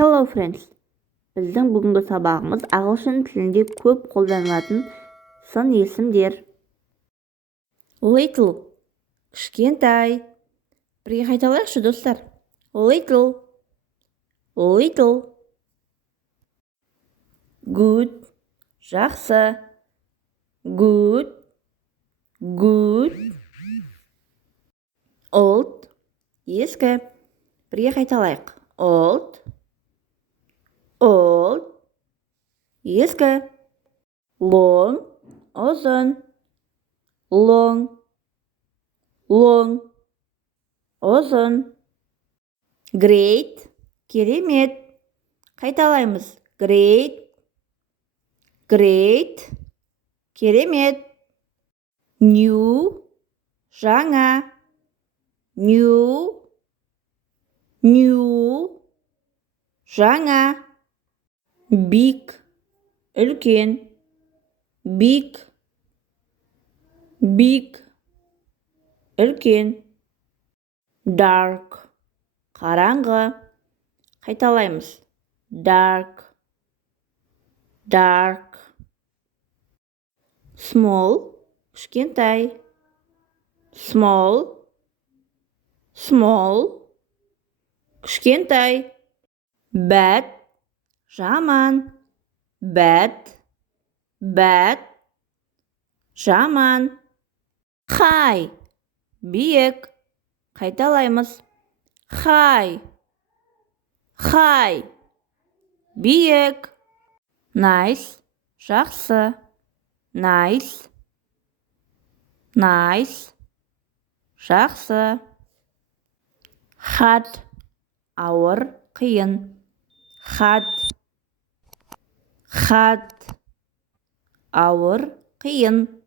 Hello friends. Біздің бүгінгі сабағымыз ағылшын тілінде көп қолданылатын сын есімдер. Little кішкентай. Бірге қайталайықшы достар. Little. Good жақсы. Good. Old ескі. Бірге қайталайық. Old ескі. Long ұзын. Long ұзын. Great керемет. Қайталаймыз. Great керемет. New жаңа. New жаңа. Big үлкен. Big үлкен. Dark қараңғы. Қайталаймыз. Dark. Small кішкентай. Small кішкентай. Bad жаман. Bad жаман. High биік. Қайталаймыз. High биік. Nice жақсы. Nice жақсы. Hard ауыр, қиын. Hard ауыр, қиын.